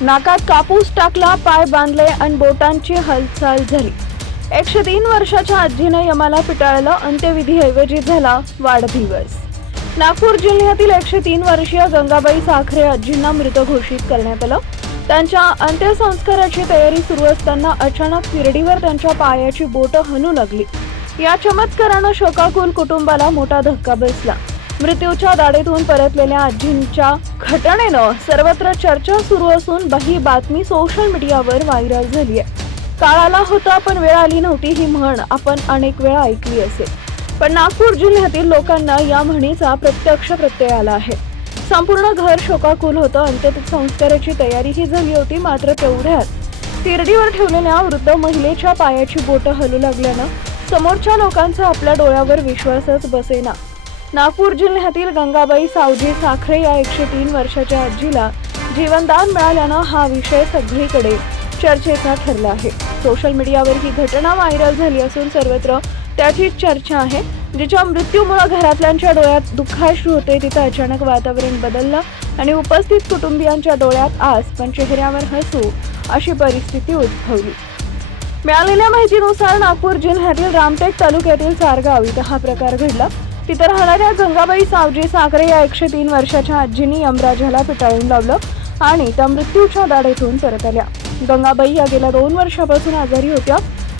नाकात कापूस टाकला पाय बांधले आणि बोटांची हालचाल झाली. एकशे तीन वर्षाच्या आजीने यमाला पिटाळलं अंत्यविधीऐवजी झाला वाढदिवस. नागपूर जिल्ह्यातील एकशे तीन वर्षीय गंगाबाई साखरे आजींना मृत घोषित करण्यात आलं. त्यांच्या अंत्यसंस्काराची तयारी सुरू असताना अचानक फिरडीवर त्यांच्या पायाची बोटं हलू लागली. या चमत्कारानं शोकाकुल कुटुंबाला मोठा धक्का बसला. मृत्यूच्या दाढेतून परतलेल्या आजींच्या घटनेनं सर्वत्र चर्चा सुरू असून ही बातमी सोशल मीडियावर व्हायरल झाली आहे. काळाला होता पण वेळ आली नव्हती ही म्हण आपण अनेक वेळा ऐकली असेल. पण नागपूर जिल्ह्यातील लोकांना या म्हणीचा प्रत्यक्ष प्रत्यय आला आहे. संपूर्ण घर शोकाकुल होतं अंत्यसंस्काराची तयारीही झाली होती मात्र तेवढ्यात तिरडीवर ठेवलेल्या वृद्ध महिलेच्या पायाची बोटं हलू लागल्यानं समोरच्या लोकांचा आपल्या डोळ्यावर विश्वासच बसेना. नागपूर जिल्ह्यातील गंगाबाई सावजी साखरे या एकशे तीन वर्षाच्या आजीला जीवनदान मिळाल्यानं हा विषय सगळीकडे चर्चेचा ठरला आहे. सोशल मीडियावर ही घटना व्हायरल झाली असून सर्वत्र त्याचीच चर्चा आहे. जिच्या मृत्यूमुळे घरातल्यांच्या डोळ्यात दुःखाश्रू होते तिथं अचानक वातावरण बदललं आणि उपस्थित कुटुंबियांच्या डोळ्यात आस पण चेहऱ्यावर हसू अशी परिस्थिती उद्भवली. मिळालेल्या माहितीनुसार नागपूर जिल्ह्यातील रामटेक तालुक्यातील सारगाव इथं हा प्रकार घडला. तिथं राहणाऱ्या गंगाबाई सावजी साखरे या एकशे तीन वर्षाच्या आजींनी यमराजाला पिटाळून लावलं आणि त्या मृत्यूच्या दाढेतून परत आल्या. गंगाबाई या गेल्या दोन वर्षापासून आजारी होत्या.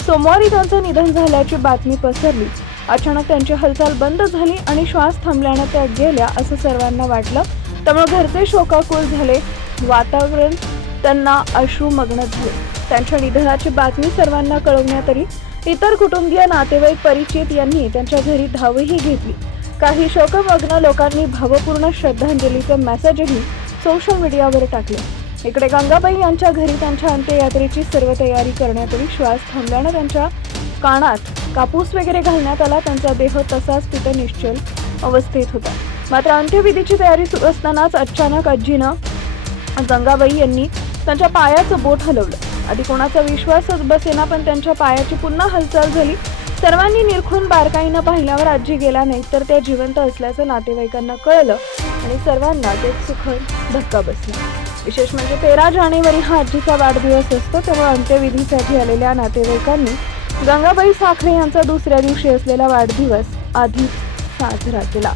सोमवारी त्यांचं निधन झाल्याची बातमी पसरली. अचानक त्यांची हालचाल बंद झाली आणि श्वास थांबल्यानं त्या गेल्या असं सर्वांना वाटलं. त्यामुळे घरचे शोकाकुल झाले. वातावरण त्यांना अश्रुमग्न झाले. त्यांच्या निधनाची बातमी सर्वांना कळवण्यात आली इतर कुटुंबीय नातेवाईक परिचित यांनी त्यांच्या घरी धावही घेतली. काही शोकमग्न लोकांनी भावपूर्ण श्रद्धांजलीचे मेसेजही सोशल मीडियावर टाकले. इकडे गंगाबाई यांच्या घरी त्यांच्या अंत्ययात्रेची सर्व तयारी करण्यात आली श्वास थांबल्यानं त्यांच्या कानात कापूस वगैरे घालण्यात आला. त्यांचा देह तसाच तिथे निश्चल अवस्थेत होता. मात्र अंत्यविधीची तयारी सुरू असतानाच अचानक आजीनं गंगाबाई यांनी त्यांच्या पायाचं बोट हलवलं. आधी कोणाचा विश्वासच बसेना पण त्यांच्या पायाची पुन्हा हालचाल झाली. सर्वांनी निरखून बारकाईनं पाहिल्यावर आजी गेला नाही तर त्या जिवंत असल्याचं नातेवाईकांना कळलं आणि सर्वांना ते सुखद धक्का बसला. विशेष म्हणजे तेरा जानेवारी हा आजीचा वाढदिवस असतो तेव्हा अंत्यविधीसाठी आलेल्या नातेवाईकांनी गंगाबाई साखरे यांचा दुसऱ्या दिवशी असलेला वाढदिवस आधीच साजरा केला.